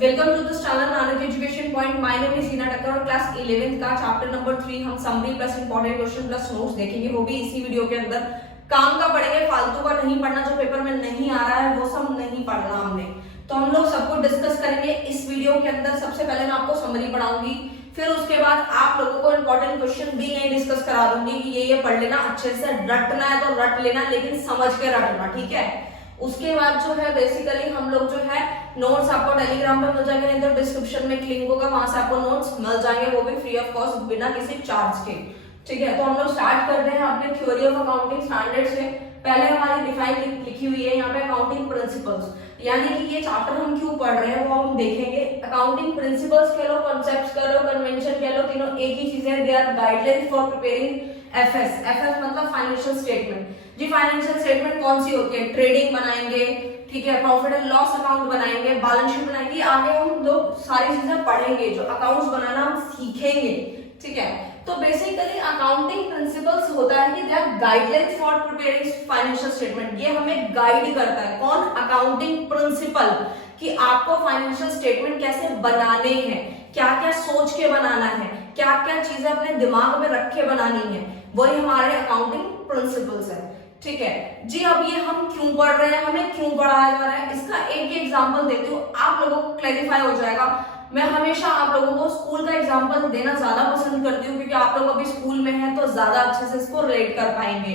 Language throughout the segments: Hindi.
Welcome to this channel Nanak education point. My name is Heena Takkar और क्लास 11th का चैप्टर नंबर 3 हम summary plus important question plus notes देखेंगे, वो भी इसी वीडियो के अंदर। काम का पढ़ेंगे, फालतू का नहीं पढ़ना, जो पेपर में नहीं आ रहा है वो सब नहीं पढ़ना हमने। तो हम लोग सब कुछ डिस्कस करेंगे इस वीडियो के अंदर। सबसे पहले मैं आपको समरी पढ़ाऊंगी, फिर उसके बाद आप लोगों को इंपॉर्टेंट क्वेश्चन भी यही डिस्कस करा दूंगी कि ये पढ़ लेना, अच्छे से रटना है तो रट लेना, लेकिन समझ के रटना, ठीक है। उसके बाद जो है बेसिकली हम लोग जो है नोट्स आपको टेलीग्राम पे मिल जाएंगे, नहीं तो डिस्क्रिप्शन में लिंक होगा, वहां से आपको नोट्स मिल जाएंगे, वो भी फ्री ऑफ कॉस्ट, बिना किसी चार्ज के, ठीक है। तो हम लोग स्टार्ट करते हैं अपने थ्योरी ऑफ अकाउंटिंग स्टैंडर्ड से। पहले हमारी डिफाइन लिखी हुई है यहाँ पे अकाउंटिंग प्रिंसिपल्स, यानी कि ये चैप्टर हम क्यों पढ़ रहे हैं वो हम देखेंगे। अकाउंटिंग प्रिंसिपल्स कह लो, कॉन्सेप्ट्स कह लो, कन्वेंशन कह लो, तीनों एक ही चीज है। They are guidelines for preparing FS. FS मतलब फाइनेंशियल स्टेटमेंट। जी फाइनेंशियल स्टेटमेंट कौन सी होती है? ट्रेडिंग बनाएंगे, ठीक है, प्रॉफिट एंड लॉस अकाउंट बनाएंगे, बैलेंस शीट बनाएंगे, आगे हम लोग सारी चीजें पढ़ेंगे, जो अकाउंट्स बनाना हम सीखेंगे, ठीक है। तो बेसिकली अकाउंटिंग प्रिंसिपल्स होता है कि they are guidelines for preparing financial statement. ये हमें गाइड करता है, कौन? अकाउंटिंग प्रिंसिपल, कि आपको फाइनेंशियल स्टेटमेंट कैसे बनाने हैं, क्या क्या सोच के बनाना है, क्या क्या चीजें अपने दिमाग में रख के बनानी है, वही हमारे अकाउंटिंग प्रिंसिपल्स है, ठीक है जी। अब ये हम क्यों पढ़ रहे हैं, हमें क्यों पढ़ाया जा रहा है, इसका एक ही एग्जांपल देती हूँ, आप लोगों को क्लैरिफाई हो जाएगा। मैं हमेशा आप लोगों को स्कूल का एग्जांपल देना ज्यादा पसंद करती हूँ, क्योंकि आप लोग अभी स्कूल में हैं तो ज्यादा अच्छे से इसको रिलेट कर पाएंगे।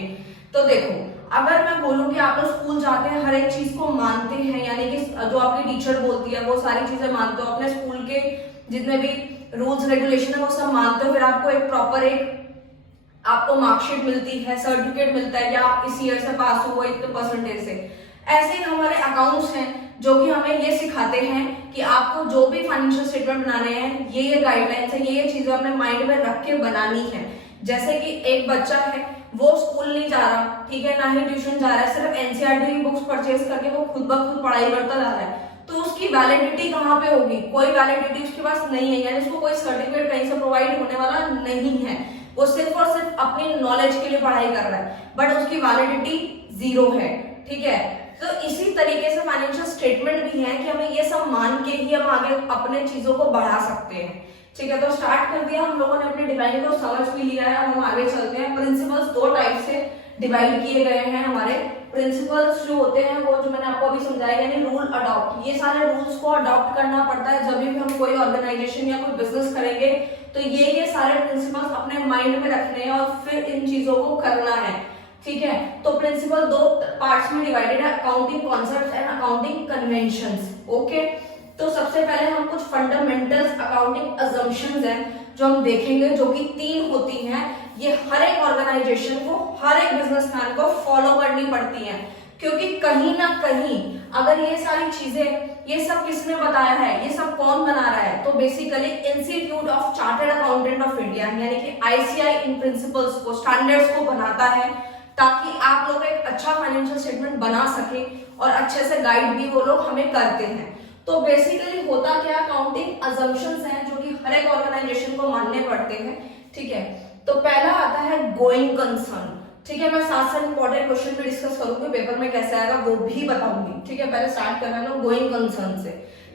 तो देखो, अगर मैं बोलूँ कि आप लोग स्कूल जाते हैं, हर एक चीज को मानते हैं, यानी कि जो आपकी टीचर बोलती है वो सारी चीजें मानते हो, अपने स्कूल के जितने भी रूल्स रेगुलेशन है वो सब मानते हो, फिर आपको एक प्रॉपर एक आपको मार्कशीट मिलती है, सर्टिफिकेट मिलता है कि आप इस ईयर से पास हुए इतने परसेंटेज से। ऐसे ही हमारे अकाउंट्स हैं जो कि हमें ये सिखाते हैं कि आपको जो भी फाइनेंशियल स्टेटमेंट बनाने हैं, ये गाइडलाइंस है, ये चीजें अपने माइंड में रख के बनानी है। जैसे कि एक बच्चा है, वो स्कूल नहीं जा रहा, ठीक है, ना ही ट्यूशन जा रहा है, सिर्फ एनसीईआरटी की बुक्स परचेज करके वो खुद ब खुद पढ़ाई करता जा रहा है, तो उसकी वैलिडिटी कहाँ पे होगी? कोई वैलिडिटी उसके पास नहीं है, यानी उसको कोई सर्टिफिकेट कहीं से प्रोवाइड होने वाला नहीं है, वो सिर्फ और सिर्फ अपनी नॉलेज के लिए पढ़ाई कर रहा है, बट उसकी वैलिडिटी 0 है, ठीक है। तो इसी तरीके से फाइनेंशियल स्टेटमेंट भी है कि हमें ये सब मान के ही हम आगे अपने चीजों को बढ़ा सकते हैं, ठीक है। तो स्टार्ट कर दिया हम लोगों ने, अपने डिवाइड को समझ भी लिया है, अब हम आगे चलते हैं। प्रिंसिपल्स 2 टाइप से डिवाइड किए गए हैं हमारे। प्रिंसिपल्स जो होते हैं वो जो मैंने आपको अभी समझाया, यानी रूल अडॉप्ट, ये सारे रूल्स को अडॉप्ट करना पड़ता है जब भी हम कोई ऑर्गेनाइजेशन या कोई बिजनेस करेंगे, तो ये सारे प्रिंसिपल्स अपने माइंड में रखने हैं और फिर इन चीजों को करना है, ठीक है। तो प्रिंसिपल 2 पार्ट्स में डिवाइडेड है, accounting concepts and accounting conventions, okay. तो सबसे पहले हम कुछ फंडामेंटल्स अकाउंटिंग अजम्पशंस हैं जो हम देखेंगे, जो कि 3 होती हैं। ये हर एक ऑर्गेनाइजेशन को, हर एक बिजनेसमैन को फॉलो करनी पड़ती हैं, क्योंकि कहीं ना कहीं अगर ये सारी चीजें, ये सब किसने बताया है, ये सब कौन बना रहा है? तो basically institute of chartered accountant of India, यानी कि आईसीआई इन प्रिंसिपल्स को, स्टैंडर्ड्स को बनाता है, ताकि आप लोग एक अच्छा फाइनेंशियल स्टेटमेंट बना सके और अच्छे से गाइड भी वो लोग हमें करते हैं। तो बेसिकली होता क्या, अकाउंटिंग अजम्पशंस हैं जो कि हर एक ऑर्गेनाइजेशन को मानने पड़ते हैं, ठीक है। तो पहला आता है गोइंग कंसर्न, ठीक है। मैं साथ साथ इंपॉर्टेंट क्वेश्चन भी डिस्कस करूंगी, पेपर में कैसे आएगा वो भी बताऊंगी, ठीक है। पहले स्टार्ट करना है गोइंग कंसर्न से,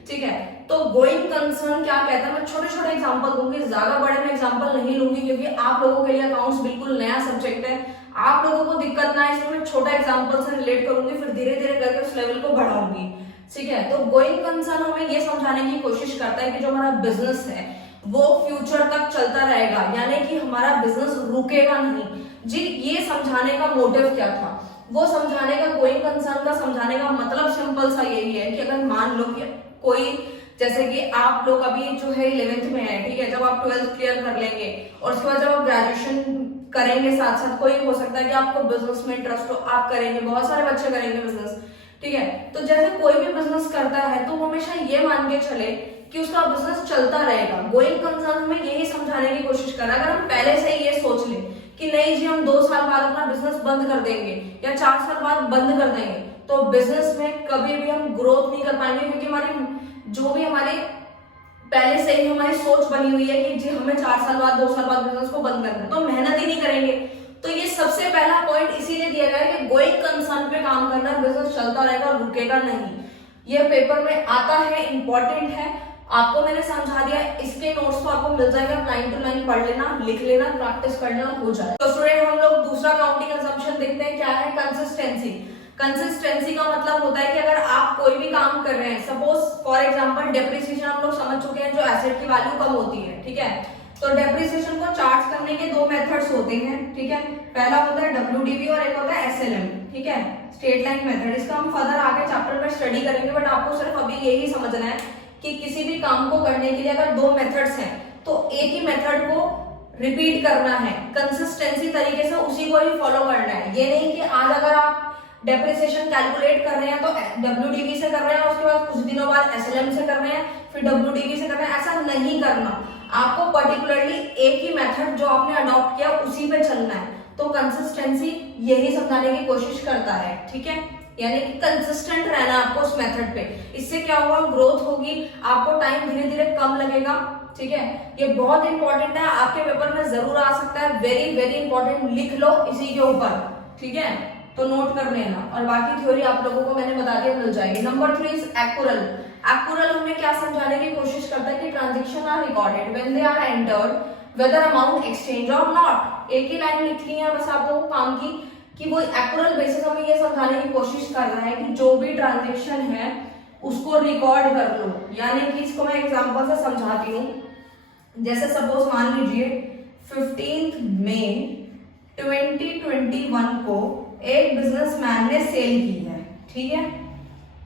ठीक है। तो गोइंग कंसर्न क्या कहता है, मैं छोटे छोटे एग्जांपल दूंगी, ज्यादा बड़े में एग्जांपल नहीं लूंगी, क्योंकि आप लोगों के लिए अकाउंट्स बिल्कुल नया सब्जेक्ट है, आप लोगों को दिक्कत ना है, इसमें मैं छोटा एग्जांपल से रिलेट करूंगी, फिर धीरे धीरे करके उस लेवल को बढ़ाऊंगी, ठीक है। तो गोइंग कंसर्न हमें ये समझाने की कोशिश करता है कि जो हमारा बिजनेस है वो फ्यूचर तक चलता रहेगा, यानी कि हमारा बिजनेस रुकेगा नहीं। जी ये समझाने का मोटिव क्या था, वो समझाने का, गोइंग कंसर्न का समझाने का मतलब सिंपल सा यही है कि अगर मान लो कि कोई, जैसे कि आप लोग अभी जो है 11th में है, ठीक है, जब आप 12th क्लियर कर लेंगे और उसके बाद जब आप ग्रेजुएशन करेंगे, साथ साथ कोई हो सकता है कि आपको बिजनेस में इंटरेस्ट हो, आप करेंगे, बहुत सारे बच्चे करेंगे बिजनेस, ठीक है। तो जैसे कोई भी बिजनेस करता है तो हमेशा ये मान के चले कि उसका बिजनेस चलता रहेगा। गोइंग कंसर्न में यही समझाने की कोशिश करना, अगर हम पहले से ही ये सोच लें कि नहीं जी हम 2 साल बाद अपना बिजनेस बंद कर देंगे या 4 साल बाद बंद कर देंगे, तो बिजनेस में कभी भी हम ग्रोथ नहीं कर पाएंगे, क्योंकि हमारी जो भी हमारे पहले से ही हमारी सोच बनी हुई है कि जी हमें 4 साल बाद 2 साल बाद बिजनेस को बंद करना है, तो मेहनत ही नहीं करेंगे। तो ये सबसे पहला पॉइंट इसीलिए दिया गया है कि गोइंग कंसर्न पे काम करना, बिजनेस चलता रहेगा, रुकेगा नहीं। ये पेपर में आता है, इंपॉर्टेंट है, आपको मैंने समझा दिया। इसके नोट्स तो आपको मिल जाएगा, लाइन टू लाइन पढ़ लेना, लिख लेना, प्रैक्टिस करना, हो जाए। तो स्टूडेंट हम लोग दूसरा काउंटिंग असम्पशन देखते हैं, क्या है कंसिस्टेंसी। कंसिस्टेंसी का मतलब होता है कि अगर आप कोई भी काम कर रहे हैं, सपोज फॉर एग्जांपल डेप्रिसिएशन हम लोग समझ चुके हैं, जो एसेट की वैल्यू कम होती है, ठीक है। तो डेप्रिसिएशन को चार्ज करने के दो मेथड्स होते हैं, ठीक है। पहला होता है WDV और एक होता है SLM, ठीक है, स्ट्रेट लाइन मेथड। इसका हम फर्दर आगे चैप्टर में स्टडी करेंगे, बट आपको सिर्फ अभी यही समझना है कि किसी भी काम को करने के लिए अगर दो मेथड्स हैं तो एक ही मेथड को रिपीट करना है, कंसिस्टेंसी तरीके से उसी को ही फॉलो करना है। ये नहीं कि आज अगर आप डेप्रिसिएशन कैलकुलेट कर रहे हैं तो WDV से कर रहे हैं, उसके बाद कुछ दिनों बाद SLM से कर रहे हैं, फिर WDV से कर रहे हैं, ऐसा नहीं करना। आपको पर्टिकुलरली एक ही मेथड जो आपने अडॉप्ट किया उसी पे चलना है। तो कंसिस्टेंसी यही समझाने की कोशिश करता है, ठीक है, यानी कि कंसिस्टेंट रहना आपको उस मेथड पे। इससे क्या होगा, ग्रोथ होगी, आपको टाइम धीरे धीरे कम लगेगा, ठीक है। ये बहुत इंपॉर्टेंट है, आपके पेपर में जरूर आ सकता है, वेरी वेरी इंपॉर्टेंट, लिख लो इसी के ऊपर, ठीक है, तो नोट कर लेना। और बाकी थ्योरी आप लोगों को मैंने बता दिया, मिल जाएगी। Number 3 is accrual. एक्यूरल हमें क्या समझाने की कोशिश करता है कि transaction are recorded when they are entered whether amount exchange और नॉट। एक ही लाइन लिखनी है बस आपको काम की, कि वो एक्यूरल बेसिस हमें ये समझाने की कोशिश कर रहा है कि जो भी ट्रांजैक्शन है उसको रिकॉर्ड कर लो। यानी कि इसको मैं एग्जांपल से समझाती हूँ। जैसे सपोज मान लीजिए 15 मई 2021 को एक बिजनेसमैन ने सेल की है, ठीक है,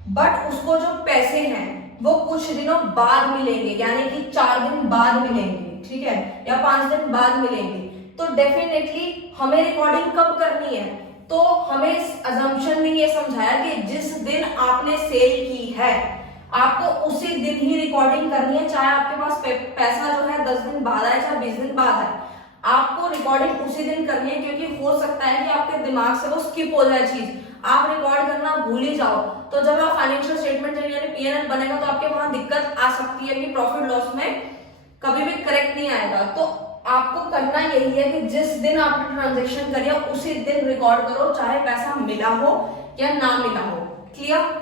बट उसको जो पैसे हैं वो कुछ दिनों बाद मिलेंगे, यानी कि 4 दिन बाद मिलेंगे, ठीक है, या 5 दिन बाद मिलेंगे। तो डेफिनेटली हमें रिकॉर्डिंग कब करनी है, तो हमें इस अजम्पशन में ये समझाया कि जिस दिन आपने सेल की है आपको उसी दिन ही रिकॉर्डिंग करनी है, चाहे आपके पास पैसा जो है 10 दिन बाद आए चाहे 20 दिन बाद आए, आपको रिकॉर्डिंग उसी दिन करनी है। क्योंकि हो सकता है कि आपके दिमाग से वो स्किप हो जाए चीज, आप रिकॉर्ड करना भूल ही जाओ, तो जब आप फाइनेंशियल स्टेटमेंट यानी P&L बनेगा तो आपके वहां दिक्कत आ सकती है कि प्रॉफिट लॉस में कभी भी करेक्ट नहीं आएगा। तो आपको करना यही है कि जिस दिन आपने ट्रांजैक्शन करी है उसी दिन रिकॉर्ड करो, चाहे पैसा मिला हो या ना मिला हो। क्लियर?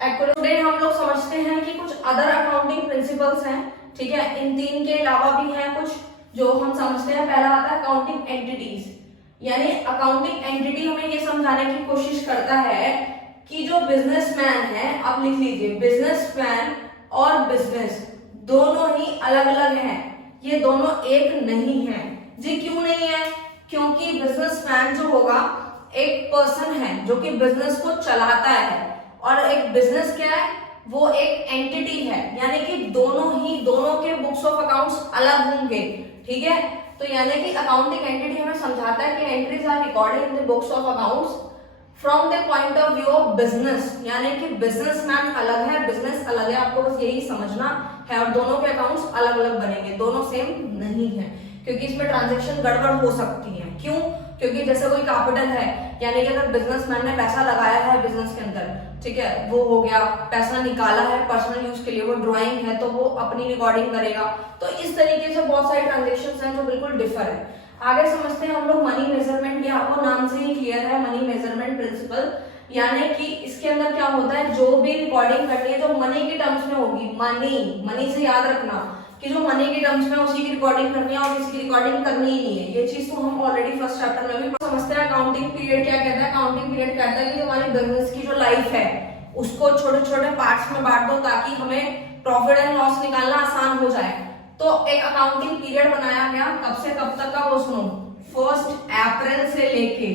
एक्यूरेट हम लोग समझते हैं कि कुछ अदर अकाउंटिंग प्रिंसिपल्स हैं, ठीक है, इन 3 के अलावा भी हैं कुछ जो हम समझते हैं। पहला आता है अकाउंटिंग एंटिटीज, यानी अकाउंटिंग एंटिटी हमें ये समझाने की कोशिश करता है कि जो बिजनेसमैन है, आप लिख लीजिए, बिजनेसमैन और बिजनेस दोनों ही अलग अलग हैं, ये दोनों एक नहीं है। जी क्यों नहीं है? क्योंकि बिजनेसमैन जो होगा एक पर्सन है जो कि बिजनेस को चलाता है, और एक बिजनेस क्या है, वो एक एंटिटी है, यानी कि दोनों के बुक्स ऑफ अकाउंट्स अलग होंगे, ठीक है। तो यानी कि अकाउंटिंग एंटिटी हमें समझाता है कि entries are recorded in the books of accounts from the point of view of business, यानी कि बिजनेसमैन अलग है, बिजनेस अलग है, आपको बस यही समझना है। और दोनों के अकाउंट्स अलग अलग बनेंगे, दोनों सेम नहीं है, क्योंकि इसमें ट्रांजैक्शन गड़बड़ हो सकती है। क्यों? क्योंकि जैसे कोई कैपिटल है, यानी कि अगर बिजनेसमैन ने पैसा लगाया है बिजनेस के अंदर, ठीक है, वो हो गया, पैसा निकाला है पर्सनल यूज के लिए, वो ड्राइंग है तो वो अपनी रिकॉर्डिंग करेगा। तो इस तरीके से बहुत सारे ट्रांजेक्शन हैं जो बिल्कुल डिफर है। आगे समझते हैं हम लोग मनी मेजरमेंट, ये आपको नाम से ही क्लियर है, मनी मेजरमेंट प्रिंसिपल, यानी कि इसके अंदर क्या होता है, जो भी रिकॉर्डिंग करनी है जो मनी के टर्म्स में होगी, मनी से याद रखना कि जो मनी के टर्म्स में उसी की रिकॉर्डिंग करनी है और किसी की रिकॉर्डिंग करनी ही नहीं है। ये चीज तो हम ऑलरेडी फर्स्ट चैप्टर में भी समझते हैं। अकाउंटिंग पीरियड क्या कहता है? अकाउंटिंग पीरियड कहता है कि हमारी बिजनेस की जो लाइफ है उसको छोटे छोटे पार्ट्स में बांट दो ताकि हमें प्रॉफिट एंड लॉस निकालना आसान हो जाए। तो एक अकाउंटिंग पीरियड बनाया गया, कब से कब तक का वो सुनो, 1 अप्रैल से लेके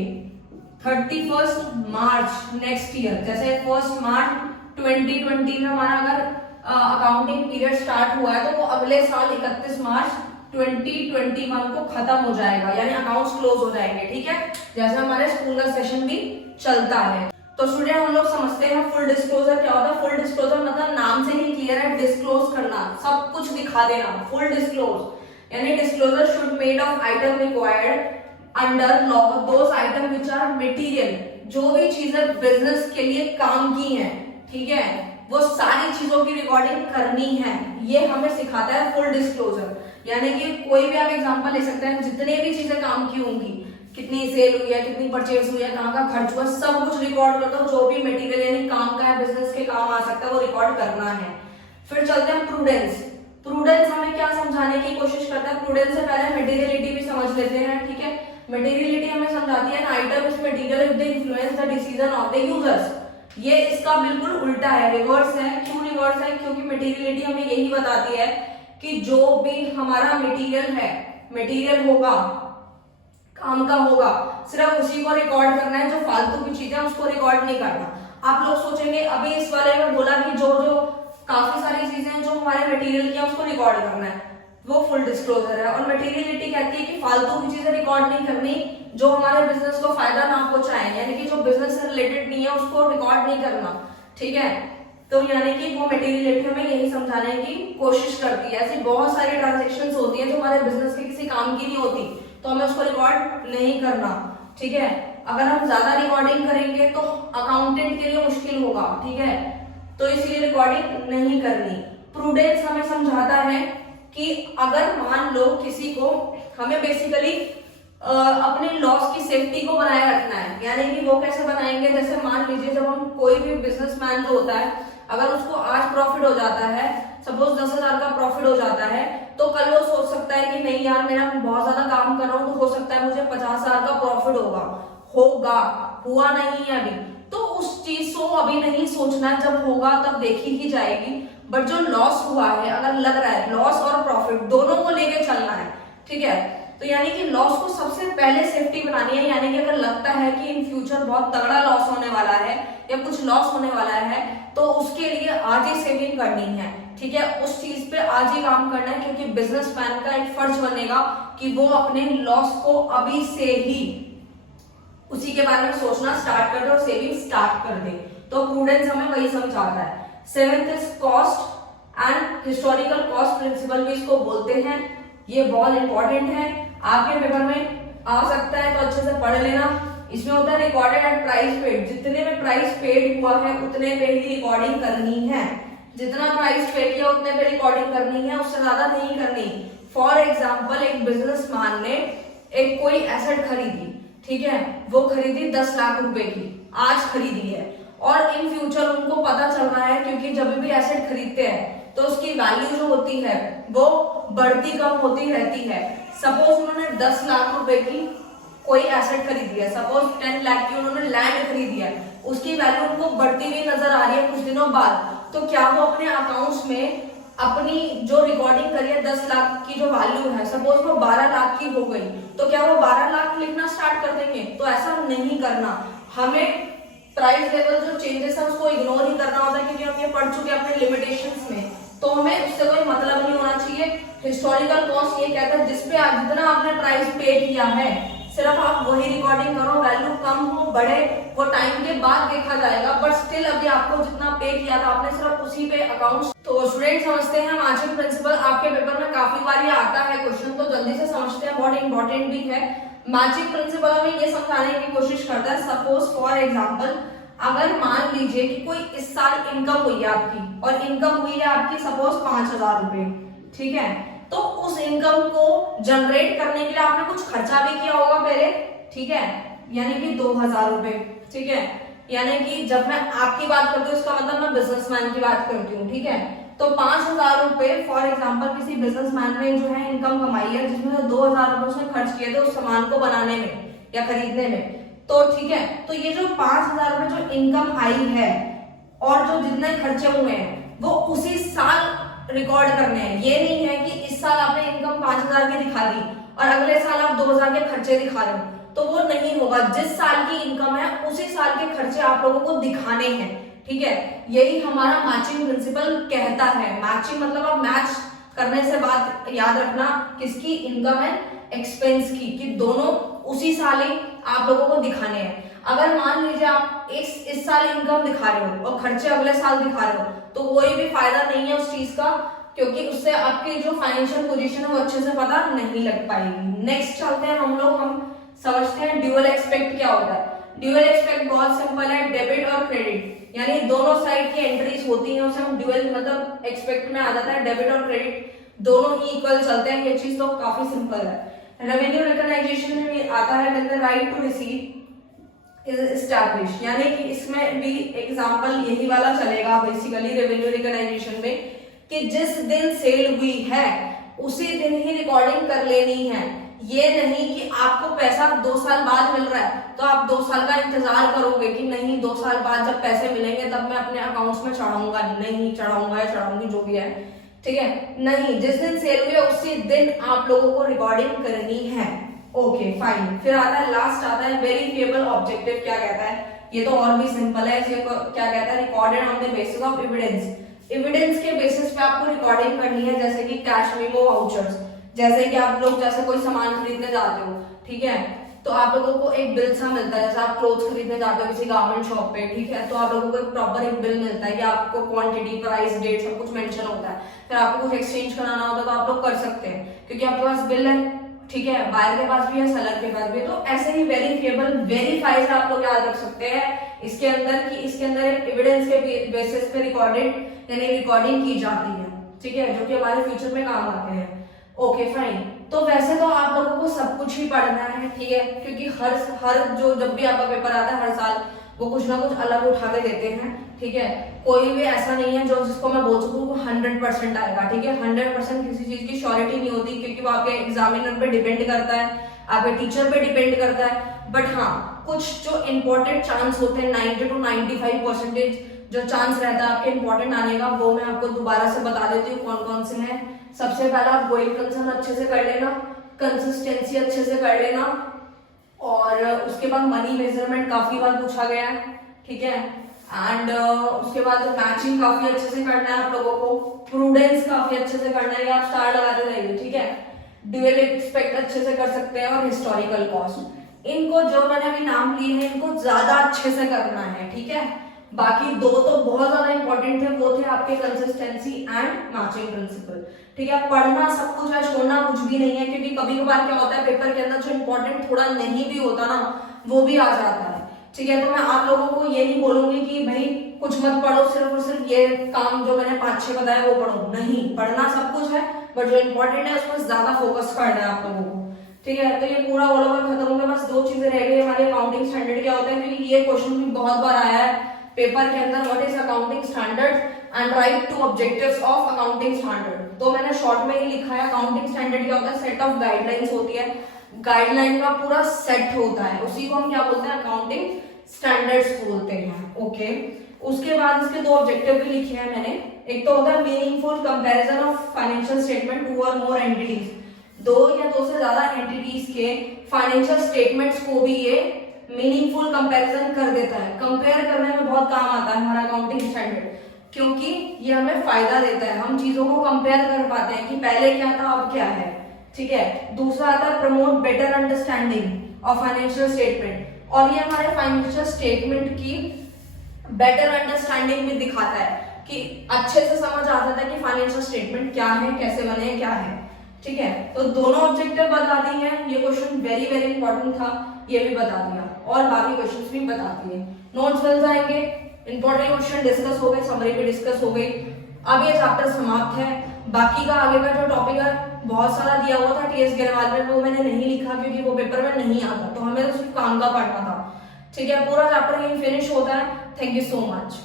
31 मार्च नेक्स्ट ईयर। जैसे 1 मार्च 2020 में हमारा अगर अकाउंटिंग पीरियड स्टार्ट हुआ है तो वो अगले साल 31 मार्च 2021 को खत्म हो जाएगा, यानी अकाउंट्स क्लोज हो जाएंगे, ठीक है, जैसे हमारे स्कूल का सेशन भी चलता है। तो स्टूडेंट हम लोग समझते हैं फुल डिस्क्लोजर क्या होता है। फुल डिस्क्लोजर मतलब नाम से ही क्लियर है, डिस्क्लोज करना, सब कुछ दिखा देना, फुल डिस्क्लोज, यानी disclosure should made of item required under law those items which are material, जो भी चीजें बिजनेस के लिए काम की हैं, ठीक है, वो सारी चीजों की रिकॉर्डिंग करनी है, ये हमें सिखाता है फुल डिस्क्लोजर। यानी कि कोई भी आप एग्जांपल ले सकते हैं, जितने भी चीजें काम की होंगी, कितनी सेल हुई है, कितनी परचेज हुई है, कहाँ का खर्च हुआ, सब कुछ रिकॉर्ड कर दो। जो भी मटेरियल यानी काम का है, बिजनेस के काम आ सकता है, वो रिकॉर्ड करना है। फिर चलते हैं प्रूडेंस। प्रूडेंस हमें क्या समझाने की कोशिश करता है? प्रूडेंस से पहले मटेरियलिटी भी समझ लेते हैं, ठीक है। मटेरियलिटी हमें समझाती है item is material if they influence the decision of the users. ये इसका बिल्कुल उल्टा है, रिवर्स है। क्यों रिवर्स है? क्योंकि मटेरियलिटी हमें यही बताती है कि जो भी हमारा मटेरियल है, मटेरियल होगा, काम का होगा, सिर्फ उसी को रिकॉर्ड करना है। जो फालतू की चीजें उसको रिकॉर्ड नहीं करना। आप लोग सोचेंगे अभी इस वाले में बोला कि जो जो काफी सारी चीजें जो हमारे मटेरियल की है उसको रिकॉर्ड करना है, वो फुल डिस्क्लोजर है। और मटेरियलिटी कहती है कि फालतू की चीजें रिकॉर्ड नहीं करनी जो हमारे बिजनेस को फायदा ना पहुंचाए, यानी कि जो बिजनेस से रिलेटेड नहीं है उसको रिकॉर्ड नहीं करना, ठीक है। तो यानी कि वो मटेरियलिटी हमें यही समझाने की कोशिश करती है। ऐसी बहुत सारी ट्रांजेक्शंस होती है जो हमारे बिजनेस के किसी काम की नहीं होती, तो हमें उसको रिकॉर्ड नहीं करना, ठीक है। अगर हम ज्यादा रिकॉर्डिंग करेंगे तो अकाउंटेंट के लिए मुश्किल होगा, ठीक है, तो इसलिए रिकॉर्डिंग नहीं करनी। प्रूडेंस हमें समझाता है कि अगर मान लो किसी को, हमें बेसिकली अपने लॉस की सेफ्टी को बनाए रखना है। यानी कि वो कैसे बनाएंगे? जैसे मान लीजिए जब हम कोई भी बिजनेसमैन जो होता है, अगर उसको आज प्रॉफिट हो जाता है, सपोज 10,000 का प्रॉफिट हो जाता है, तो कल वो सोच सकता है कि नहीं यार मेरा बहुत ज्यादा काम कर रहा हूँ, तो हो सकता है मुझे 50,000 का प्रॉफिट होगा, हुआ नहीं है अभी, तो उस चीज को अभी नहीं सोचना है, जब होगा तब देखी ही जाएगी। बट जो लॉस हुआ है, अगर लग रहा है, लॉस और प्रॉफिट दोनों को लेके चलना है, ठीक है। तो यानी कि लॉस को सबसे पहले सेफ्टी बनानी है। यानी कि अगर लगता है कि इन फ्यूचर बहुत तगड़ा लॉस होने वाला है या कुछ लॉस होने वाला है, तो उसके लिए आज ही सेविंग करनी है, ठीक है। उस चीज पे आज ही काम करना है, क्योंकि बिजनेसमैन का एक फर्ज बनेगा कि वो अपने लॉस को अभी से ही उसी के बारे में सोचना स्टार्ट कर दे और सेविंग स्टार्ट कर दे। तो प्रूडेंस हमें वही समझाता है। Seventh is cost and historical cost principle भी इसको बोलते हैं। ये बहुत इंपॉर्टेंट है, आपके पेपर में आ सकता है, तो अच्छे से पढ़ लेना। इसमें होता है रिकॉर्डेड एट प्राइस पेड, जितने में प्राइस पेड हुआ है उतने पे ही रिकॉर्डिंग करनी है। जितना प्राइस पे किया उतने पे रिकॉर्डिंग करनी है, उससे ज्यादा नहीं करनी। फॉर एग्जाम्पल एक बिजनेसमैन ने एक कोई एसेट खरीदी, ठीक है, वो खरीदी 10 लाख रुपए की, आज खरीदी है, और इन फ्यूचर उनको पता चल रहा है, क्योंकि जब भी एसेट खरीदते हैं तो उसकी वैल्यू जो होती है वो बढ़ती कम होती रहती है। सपोज उन्होंने 10 लाख रुपए की कोई एसेट खरीदी है, सपोज 10 लाख की उन्होंने लैंड खरीदी है, उसकी वैल्यू उनको बढ़ती हुई नजर आ रही है कुछ दिनों बाद, तो क्या वो अपने अकाउंट्स में अपनी जो रिकॉर्डिंग करी है 10 लाख की जो वैल्यू है, सपोज वो 12 लाख की हो गई, तो क्या वो 12 लाख लिखना स्टार्ट कर देंगे? तो ऐसा नहीं करना। हमें प्राइस लेवल जो चेंजेस है उसको इग्नोर ही करना होता है, क्योंकि हम ये पढ़ चुके हैं अपने लिमिटेशंस में, तो हमें उससे कोई मतलब नहीं होना चाहिए। हिस्टोरिकल कॉस्ट ये कहता है जिसपे जितना आपने प्राइस पे किया है सिर्फ आप वही रिकॉर्डिंग करो, वैल्यू कम हो बढ़े वो टाइम के बाद देखा जाएगा, बट स्टिल अभी आपको जितना पे किया था आपने सिर्फ उसी पे अकाउंट। तो स्टूडेंट समझते हैं मार्जिन प्रिंसिपल, आपके पेपर में काफी बार ये आता है क्वेश्चन, तो जल्दी से समझते हैं, बहुत इंपॉर्टेंट भी है। मैजिक प्रिंसिपल हमें ये समझाने की कोशिश करता है, सपोज फॉर एग्जांपल अगर मान लीजिए कि कोई इस साल इनकम हुई है आपकी, और इनकम हुई है आपकी सपोज 5,000 रुपए, ठीक है, तो उस इनकम को जनरेट करने के लिए आपने कुछ खर्चा भी किया होगा पहले, ठीक है, यानी कि 2,000 रुपए, ठीक है। यानी कि जब मैं आपकी बात करती हूँ इसका मतलब मैं बिजनेसमैन की बात करती हूँ, ठीक है। तो 5,000 रुपए फॉर एग्जांपल किसी बिजनेसमैन ने जो है इनकम कमाई है, जिसमें से 2,000 रुपए उसने खर्च किए थे उस सामान को बनाने में या खरीदने में, तो ठीक है। तो ये जो 5,000 रुपए जो इनकम आई है और जो जितने खर्चे हुए हैं वो उसी साल रिकॉर्ड करने हैं। ये नहीं है कि इस साल आपने इनकम 5,000 की दिखा दी और अगले साल आप 2,000 के खर्चे दिखा रहे हो, तो वो नहीं होगा। जिस साल की इनकम है उसी साल के खर्चे आप लोगों को दिखाने हैं, ठीक है। यही हमारा मैचिंग प्रिंसिपल कहता है। मैचिंग मतलब आप मैच करने से बात याद रखना किसकी, इनकम है एक्सपेंस की, कि दोनों उसी साल ही आप लोगों को दिखाने हैं। अगर मान लीजिए आप इस साल इनकम दिखा रहे हो और खर्चे अगले साल दिखा रहे हो, तो कोई भी फायदा नहीं है उस चीज का, क्योंकि उससे आपकी जो फाइनेंशियल पोजीशन है वो अच्छे से पता नहीं लग पाएगी। नेक्स्ट चलते हैं हम समझते हैं ड्यूअल एक्सपेक्ट क्या होता है। ड्यूअल एक्सपेक्ट बहुत सिंपल है, डेबिट और क्रेडिट, यानी दोनों साइड की एंट्रीज होती हैं, उसे हम ड्यूअल मतलब एक्सपेक्ट में आ जाता है। डेबिट और क्रेडिट दोनों ही इक्वल चलते हैं, ये चीज तो काफी सिंपल है। रेवेन्यू रिकॉग्नाइजेशन में आता है कहते हैं right to receive is establish, यानी कि इसमें भी एग्जांपल यही वाला चलेगा बेसिकली रेवेन्यू रिकॉग्नाइजेशन में कि जिस दिन सेल हुई है उसी दिन ही रिकॉर्डिंग कर लेनी है। ये नहीं कि आपको पैसा 2 साल बाद मिल रहा है तो आप 2 साल का इंतजार करोगे कि नहीं 2 साल बाद जब पैसे मिलेंगे तब मैं अपने अकाउंट्स में चढ़ाऊंगा, नहीं चढ़ाऊंगा या चढ़ाऊंगी जो भी है, ठीक है, नहीं, जिस दिन सेल हुई है उसी दिन आप लोगों को रिकॉर्डिंग करनी है। Okay fine. फिर आता है लास्ट आता है वेरिफिएबल ऑब्जेक्टिव। क्या कहता है, ये तो और भी सिंपल है। क्या कहता है, recorded on the basis of evidence, evidence के बेसिस पे आपको रिकॉर्डिंग करनी है, जैसे कि कैश मेमो वाउचर्स, जैसे कि आप लोग जैसे कोई सामान खरीदने जाते हो, ठीक है, तो आप लोगों को एक बिल सा मिलता है, जैसे आप क्लोथ्स खरीदने जाते हो किसी गारमेंट शॉप पे, ठीक है, तो आप लोगों को एक प्रॉपर एक बिल मिलता है कि आपको क्वांटिटी, प्राइस, डेट सब कुछ मेंशन होता है। फिर आपको कुछ एक्सचेंज कराना होता है तो आप लोग कर सकते हैं क्योंकि आपके पास बिल है, ठीक है, बायर के पास भी है, सेलर के पास भी है। तो ऐसे ही वेरिफिएबल, वेरीफाइड आप लोग याद रख सकते हैं इसके अंदर कि इसके अंदर एक एविडेंस के बेसिस पे रिकॉर्डेड यानी रिकॉर्डिंग की जाती है, ठीक है, जो कि हमारे फ्यूचर में काम आते हैं। Okay fine. तो वैसे तो आप लोगों को सब कुछ ही पढ़ना है, ठीक है, क्योंकि हर जो जब भी आपका पेपर आता है हर साल वो कुछ ना कुछ अलग उठा के देते हैं, ठीक है, कोई भी ऐसा नहीं है जो जिसको मैं बोल सकूं वो 100% आएगा, ठीक है, 100% किसी चीज की श्योरिटी नहीं होती क्योंकि वो आपके एग्जामिनर पे डिपेंड करता है, आपके टीचर पे डिपेंड करता है। बट हाँ, कुछ जो इंपॉर्टेंट चांस होते हैं 90 to 95% जो चांस रहता है आपके इंपॉर्टेंट आने का, वो मैं आपको दोबारा से बता देती हूँ कौन कौन से हैं। सबसे पहला आप गोइंग कंसर्न अच्छे से कर लेना, कंसिस्टेंसी अच्छे से कर लेना, और उसके बाद मनी मेजरमेंट काफी बार पूछा गया है, ठीक है, एंड उसके बाद मैचिंग काफी अच्छे से करना है आप लोगों को, प्रूडेंस काफी अच्छे से करना है, आप स्टार लगाते रहिए, ठीक है, ड्यूअल एक्सपेक्ट अच्छे से कर सकते हैं, और हिस्टोरिकल कॉस्ट, इनको जो मैंने अभी नाम लिए हैं इनको ज्यादा अच्छे से करना है, ठीक है। बाकी दो तो बहुत ज्यादा इंपॉर्टेंट थे, वो थे आपके कंसिस्टेंसी एंड मैचिंग प्रिंसिपल, ठीक है। पढ़ना सब कुछ है, छोड़ना कुछ भी नहीं है, क्योंकि कभी कभार क्या होता है पेपर के अंदर जो इंपॉर्टेंट थोड़ा नहीं भी होता ना वो भी आ जाता है, ठीक है। तो मैं आप लोगों को ये नहीं बोलूंगी कि भाई कुछ मत पढ़ो, सिर्फ और सिर्फ ये काम जो मैंने 5-6 बताया वो पढ़ो, नहीं, पढ़ना सब कुछ है, बट जो इंपॉर्टेंट है उस पर ज्यादा फोकस करना है आप लोगों को, ठीक है। तो ये पूरा ऑल ओवर खत्म हो गया, बस 2 चीजें रह गई हमारे अकाउंटिंग स्टैंडर्ड क्या होता है, क्योंकि ये क्वेश्चन भी बहुत बार आया है पेपर के अंदर, what is accounting standard and right to objectives of accounting standard. तो मैंने शॉर्ट में ही लिखा है, अकाउंटिंग स्टैंडर्ड क्या होता है, सेट ऑफ गाइडलाइंस होती है, गाइडलाइन का पूरा सेट होता है, उसी को हम क्या बोलते हैं, अकाउंटिंग स्टैंडर्ड्स बोलते हैं, ओके। उसके बाद इसके 2 ऑब्जेक्टिव भी लिखे हैं मैंने, एक तो होता है meaningful comparison of financial statement 2 और मोर एंटिटीज, 2 या 2 से ज्यादा एंटिटीज के फाइनेंशियल स्टेटमेंट्स को भी ये मीनिंगफुल कंपैरिजन कर देता है। कंपेयर करने में बहुत काम आता है हमारा अकाउंटिंग स्टैंडर्ड, क्योंकि ये हमें फायदा देता है, हम चीजों को कंपेयर कर पाते हैं कि पहले क्या था अब क्या है, ठीक है। दूसरा आता है promote better understanding of financial statement, और ये हमारे फाइनेंशियल स्टेटमेंट की बेटर अंडरस्टैंडिंग भी दिखाता है कि अच्छे से समझ आ जाता है कि फाइनेंशियल स्टेटमेंट क्या है, कैसे बने, क्या है, ठीक है। तो दोनों ऑब्जेक्टिव बता दी हैं, ये क्वेश्चन वेरी वेरी इंपॉर्टेंट था, ये भी बता दिया, और बाकी क्वेश्चंस भी बता दिए। नोट्स मिल जाएंगे, इंपॉर्टेंट क्वेश्चन डिस्कस हो गए, समरी भी डिस्कस हो गई। अब ये चैप्टर समाप्त है, बाकी का आगे का जो टॉपिक है बहुत सारा दिया हुआ था टीएस गेरवाल में, वो मैंने नहीं लिखा क्योंकि वो पेपर में नहीं आता, तो हमें तो सिर्फ काम का पढ़ना था, ठीक है। पूरा चैप्टर यही फिनिश होता है। Thank you so much.